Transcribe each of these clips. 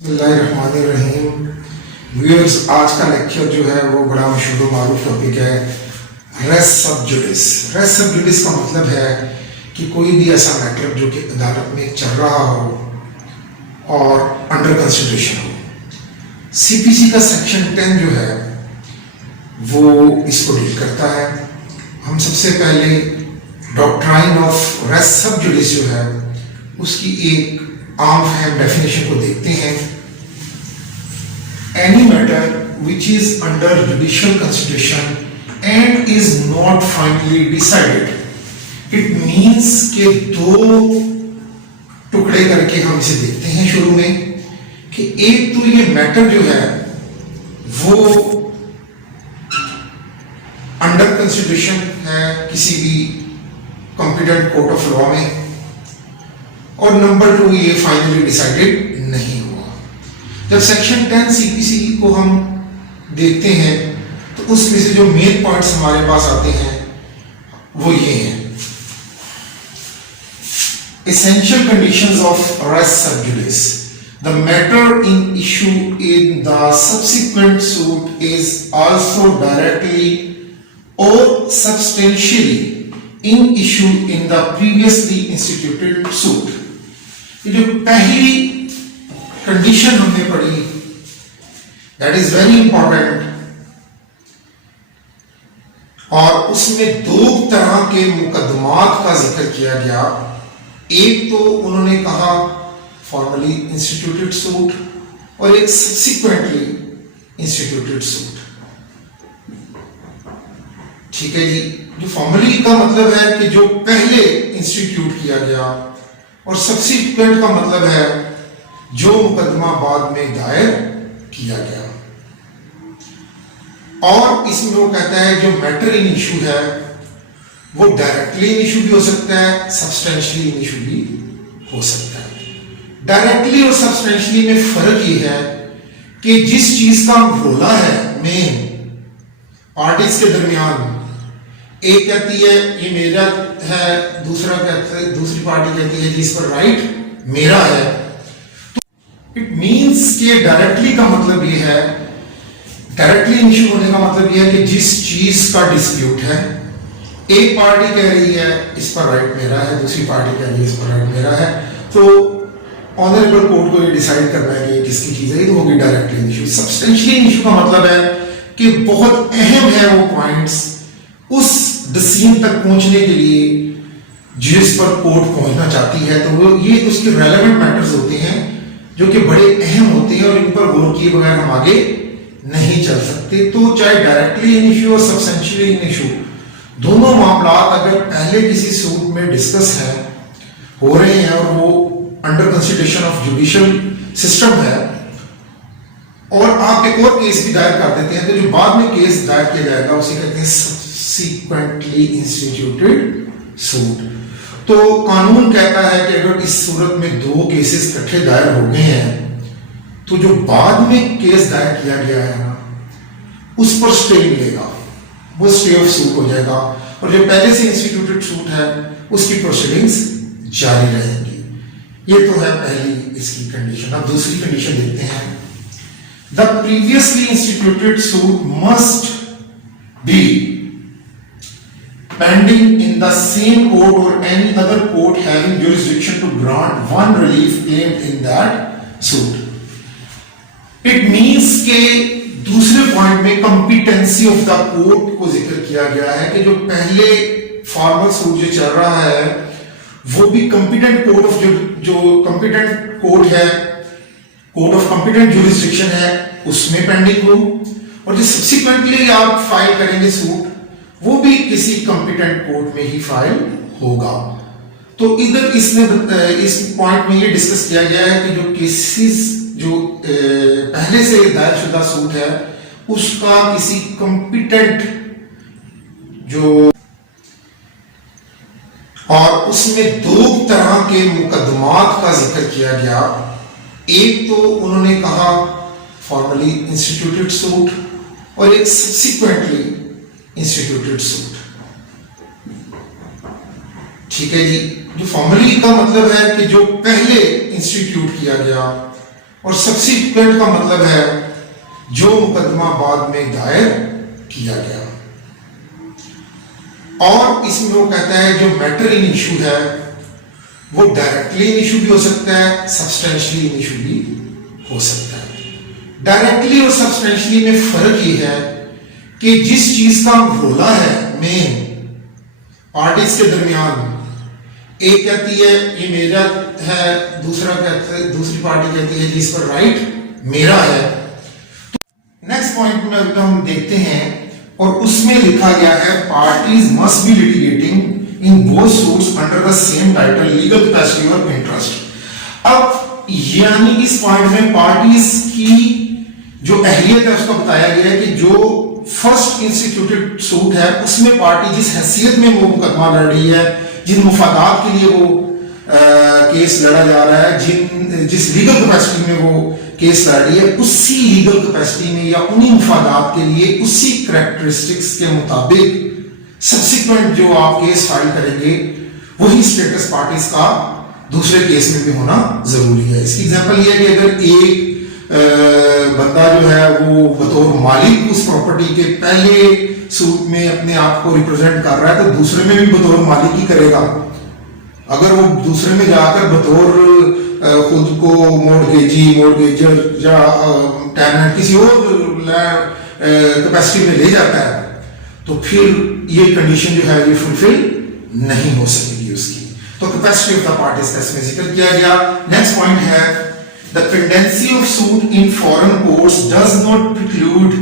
बिस्मिल्लाहिर्रहमानिर्रहीम। व्यूअर्स, आज का लेक्चर जो है वो बड़ा मशहूर मारूफ टॉपिक है, रेस सब जुडिस। रेस सब जुडिस का मतलब है कि कोई भी ऐसा मैटर जो कि अदालत में चल रहा हो और अंडर कंसिडरेशन हो। सीपीसी का सेक्शन 10 जो है वो इसको डील करता है। हम सबसे पहले डॉक्ट्राइन ऑफ रेस सब जुडिस जो है उसकी एक आम फहम डेफिनेशन को देखते हैं। Any matter which is under judicial consideration and is not finally decided. It means के दो टुकड़े करके हम इसे देखते हैं शुरू में कि एक तो ये मैटर जो है वो अंडर कंसिडरेशन है किसी भी कॉम्पिटेंट कोर्ट ऑफ लॉ में, और नंबर 2 ये फाइनली डिसाइडेड नहीं हुआ। जब सेक्शन 10 सीपीसी को हम देखते हैं तो उसमें से जो मेन पॉइंट्स हमारे पास आते हैं वो ये हैं। Essential conditions of res sub judice. The matter in issue in the subsequent suit is also directly or substantially in issue in the previously instituted suit. जो पहली कंडीशन हमने पढ़ी, दैट इज वेरी इंपॉर्टेंट, और उसमें दो तरह के मुकदमात का जिक्र किया गया। एक तो उन्होंने कहा फॉर्मली इंस्टीट्यूटेड सूट और एक सब्सिक्वेंटली इंस्टीट्यूटेड सूट। ठीक है जी। जो फॉर्मली का मतलब है कि जो पहले इंस्टीट्यूट किया गया, और सब्सिक्वेंट का मतलब है जो मुकदमा बाद में दायर किया गया। और इसमें वो कहता है जो मैटर इन इशू है वो डायरेक्टली इन इशू भी हो सकता है, सब्सटेंशियली इन इशू भी हो सकता है। डायरेक्टली और सब्सटेंशियली में फर्क ये है कि जिस चीज का रोला है मेन पार्टीज के दरमियान, एक कहती है ये मेरा है, दूसरा कहता है, दूसरी पार्टी कहती है जिस पर राइट मेरा है। तो इट मींस कि डायरेक्टली का मतलब ये है, डायरेक्टली इशू होने का मतलब ये है कि जिस चीज का डिस्प्यूट है, एक पार्टी कह रही है इस पर राइट मेरा है, दूसरी पार्टी कह रही है इस पर राइट मेरा है, तो ऑनरेबल कोर्ट को ये डिसाइड करना है कि किसकी चीज है, तो होगी डायरेक्टली इशू। सब्सटेंशियली इशू का मतलब है कि बहुत अहम है वो पॉइंट्स उस डिसीजन तक पहुंचने के लिए जिस पर कोर्ट पहुंचना चाहती है, तो वो ये उसके रेलेवेंट मैटर्स होते हैं जो कि बड़े अहम होते हैं और इन पर गौर किए बगैर हम आगे नहीं चल सकते। तो चाहे डायरेक्टली इन इशू और सब्सटेंशियली इन इशू दोनों मामला अगर पहले किसी सूट में डिस्कस है हो रहे हैं और वो under consideration of judicial system है, और आप एक और केस भी दायर कर देते हैं, तो जो बाद में केस दायर किया जाएगा उसे कहते हैं subsequently instituted suit। तो कानून कहता है कि अगर इस सूरत में दो केसेस इकट्ठे दायर हो गए हैं तो जो बाद में केस दायर किया गया है ना उस पर स्टे मिलेगा, वो स्टे ऑफ सूट हो जाएगा, और जो पहले से इंस्टीट्यूटेड सूट है उसकी प्रोसीडिंग्स जारी रहेंगी। ये तो है पहली इसकी कंडीशन। अब दूसरी कंडीशन देखते हैं। The previously instituted suit must be pending in the same court or any other court having jurisdiction to grant one relief claimed in that suit। It means के दूसरे पॉइंट में कंपिटेंसी ऑफ द कोर्ट को जिक्र किया गया है कि जो पहले फॉर्मल सूट जो चल रहा है वो भी कंपिटेंट कोर्ट ऑफ जो कंपिटेंट कोर्ट है, कोर्ट ऑफ कंपिटेंट जुरिस्डिक्शन है, उसमें पेंडिंग हो, और जो सब्सिक्वेंटली आप फाइल करेंगे सूट वो भी किसी कॉम्पिटेंट कोर्ट में ही फाइल होगा। तो इधर इसने इस पॉइंट में ये डिस्कस किया गया है कि जो केसेस जो पहले से दायर शुदा सूट है उसका किसी कॉम्पिटेंट जो, और उसमें दो तरह के मुकदमात का जिक्र किया गया। एक तो उन्होंने कहा फॉर्मली इंस्टीट्यूटेड सूट और एक सब्सिक्वेंटली इंस्टीट्यूटेड सूट। ठीक है जी। जो फॉर्मली का मतलब है कि जो पहले इंस्टीट्यूट किया गया और सब्सिक्वेंट का मतलब है जो मुकदमा बाद में दायर किया गया। और इसमें वो कहता है जो मैटर इन इशू है वो डायरेक्टली इन इशू भी हो सकता है, सब्सटेंशियली इन इशू भी हो सकता है। डायरेक्टली और सब्सटेंशियली में फर्क ये है कि जिस चीज का रोला है मेन पार्टीज के दरमियान, एक कहती है ये मेरा है, दूसरा कहता है, दूसरी पार्टी कहती है जिस पर राइट मेरा है। तो नेक्स्ट पॉइंट में अभी हम देखते हैं और उसमें लिखा गया है parties must be litigating in both suits under the same title legal capacity और इंटरेस्ट। अब यानी इस पॉइंट में पार्टीज की जो अहलियत है उसका बताया गया है कि जो फर्स्ट इंस्टीट्यूटेड सूट है उसमें पार्टी जिस हैसियत में वो मुकदमा लड़ रही है, जिन मुफादात के लिए वो केस लड़ा जा रहा है, जिस लीगल कैपेसिटी में वो केस लड़ रही है, उसी लीगल कैपेसिटी में या उन्हीं मुफादात के लिए उसी कैरेक्टरिस्टिक्स के मुताबिक सब्सिक्वेंट जो आप केस फाइल करेंगे वही स्टेटस पार्टीज का दूसरे केस में भी होना जरूरी है। इसकी एग्जांपल ये है कि अगर एक बंदा जो है वो बतौर मालिक उस प्रॉपर्टी के पहले सूट में अपने आप को रिप्रेजेंट कर रहा है तो दूसरे में भी बतौर मालिक ही करेगा। अगर वो दूसरे में जाकर बतौर खुद को मोर्गेजर या टेनेंट किसी और कैपेसिटी में ले जाता है तो फिर ये कंडीशन जो है ये फुलफिल नहीं हो सकेगी उसकी। तो कैपेसिटी ऑफ द पार्टीज का इसमें जिक्र किया गया। नेक्स्ट पॉइंट है the pendency of suit in foreign courts does not preclude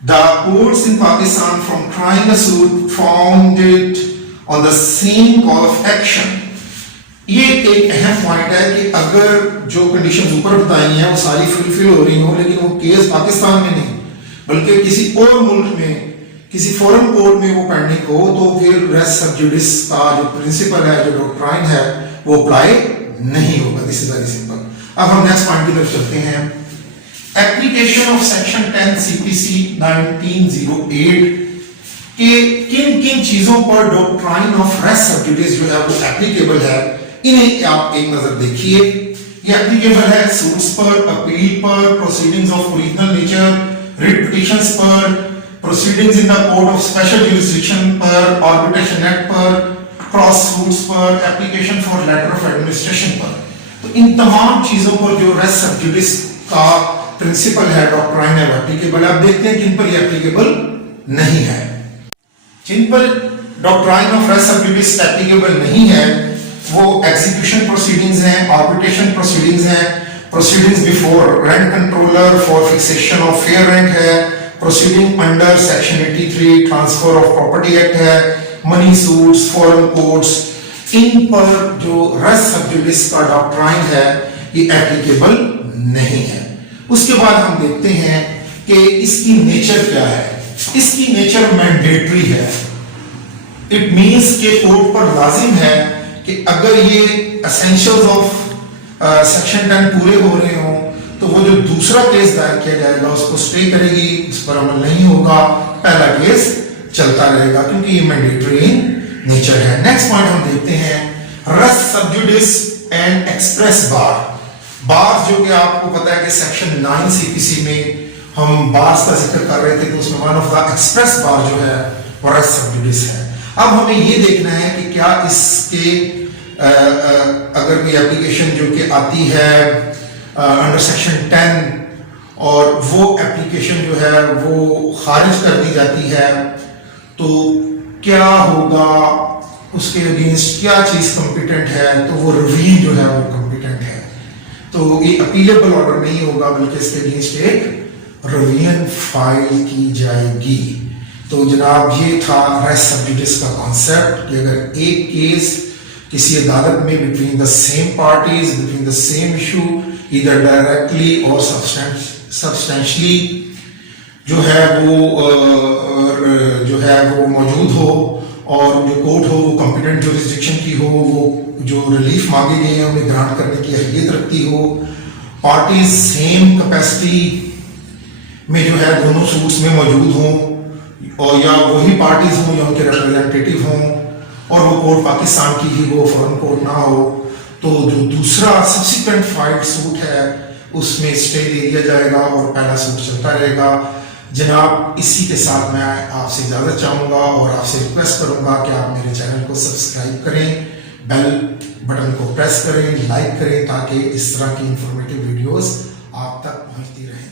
the courts in Pakistan from trying a suit founded on the same cause of action। ये एक अहम point है कि अगर जो कंडीशंस ऊपर बताई हैं वो सारी फुलफिल हो रही हो लेकिन वो केस पाकिस्तान में नहीं बल्कि किसी और मुल्क में किसी फॉरेन कोर्ट में वो पेंडिंग हो तो फिर रेस सब जुडिस का जो प्रिंसिपल है, जो डॉक्ट्राइन है वो अप्लाई नहीं होगा। This is very simple. अब हम नेक्स्ट पॉइंट की तरफ चलते हैं। एप्लीकेशन ऑफ सेक्शन 10 सीपीसी 1908 के किन किन चीजों पर डॉक्ट्राइन ऑफ रेस सब जुडिस जो है वो एप्लीकेबल है, इन्हें आप एक नजर देखिए। ये एप्लीकेबल है सूट्स पर, अपील पर, proceedings of original nature, writ petitions पर, proceedings in the court of special jurisdiction पर, आर्बिट्रेशन एक्ट पर, क्रॉस सूट्स पर, application for letter of administration पर। तो इन तमाम चीजों पर जो रेस सब जुडिस का प्रिंसिपल है, डॉक्ट्राइन है, एप्लीकेबल है। अब देखते हैं किन पर ये एप्लीकेबल नहीं है। जिन पर doctrine of res sub जुडिस applicable नहीं है वो एग्जीक्यूशन प्रोसीडिंग्स हैं, आर्बिट्रेशन प्रोसीडिंग्स हैं, proceedings before rent controller for fixation of fair rent है, proceeding under section 83 transfer of property act है, मनी सूट्स, फॉरेन कोर्ट्स। इन पर जो रेस सब जुडिस का डॉक्ट्राइन है ये एप्लीकेबल नहीं है। उसके बाद हम देखते हैं कि इसकी नेचर क्या है। इसकी नेचर मैंडेटरी है। इट मींस के कोर्ट पर लाजिम है कि अगर ये एसेंशियल्स ऑफ सेक्शन 10 पूरे हो रहे हो तो वो जो दूसरा केस दायर किया जाएगा उसको स्टे करेगी, उस पर अमल नहीं होगा, पहला केस चलता रहेगा क्योंकि ये मैंडेटरी नेचर है। नेक्स्ट पॉइंट हम देखते हैं रेस सब जुडिस एंड एक्सप्रेस बार। बार जो कि आपको पता है कि सेक्शन 9 सीपीसी में हम बार्स का जिक्र कर रहे थे तो उसमें वन ऑफ द एक्सप्रेस बार जो है वो रेस सब जुडिस है। अब हमें ये देखना है कि क्या इसके अगर कोई एप्लीकेशन जो कि आती है अंडर सेक्शन 10 और वो एप्लीकेशन जो है वो खारिज कर दी जाती है तो क्या होगा, उसके अगेंस्ट क्या चीज कॉम्पिटेंट है, तो वो रिव्यू जो है वो कॉम्पिटेंट है। तो ये अपीलेबल ऑर्डर नहीं होगा बल्कि इसके अगेंस्ट एक रिवीजन फाइल की जाएगी। तो जनाब ये था रेस सब जुडिस का कॉन्सेप्ट कि अगर एक केस किसी अदालत में between the same parties between the same issue इधर डायरेक्टली और सब्सटेंशियली जो है वो मौजूद हो और जो कोर्ट हो वो कॉम्पिटेंट ज्यूरिसडिक्शन की हो, वो जो रिलीफ मांगे गए हैं उन्हें ग्रांट करने की अहलियत रखती हो, पार्टीज सेम कैपेसिटी में जो है दोनों सूट्स में मौजूद हों और या वही पार्टीज हों या उनके रिप्रेजेंटेटिव हों और वो कोर्ट पाकिस्तान की ही हो, फॉरेन कोर्ट ना हो। तो जो दूसरा सब्सिक्वेंट फाइल्ड सूट है उसमें स्टे दे दिया जाएगा और पहला सूट चलता रहेगा। जनाब, इसी के साथ मैं आपसे इजाज़त चाहूँगा और आपसे रिक्वेस्ट करूँगा कि आप मेरे चैनल को सब्सक्राइब करें, बेल बटन को प्रेस करें, लाइक करें, ताकि इस तरह की इंफॉर्मेटिव वीडियोस आप तक पहुँचती रहें।